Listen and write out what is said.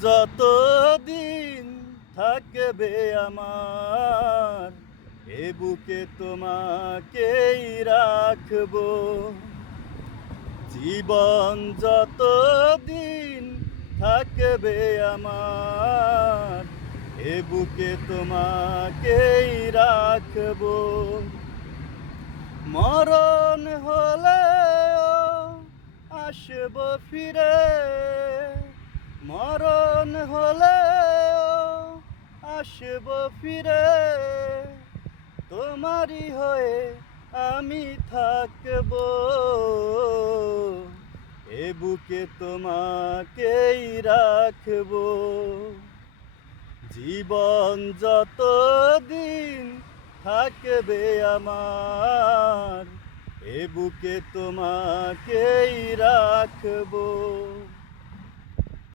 যতদিন থাকবে আমার এ বুকে তোমাকেই রাখবো। জীবন যতদিন থাকবে আমার এ বুকে তোমাকেই রাখবো। মরণ হলেও আসব ফিরে, মরণ হলেও আসব ফিরে, তোমারই হয়ে আমি থাকব। এ বুকে তোমাকেই রাখব। জীবন যতদিন থাকবে আমার এ বুকে তোমাকেই রাখব।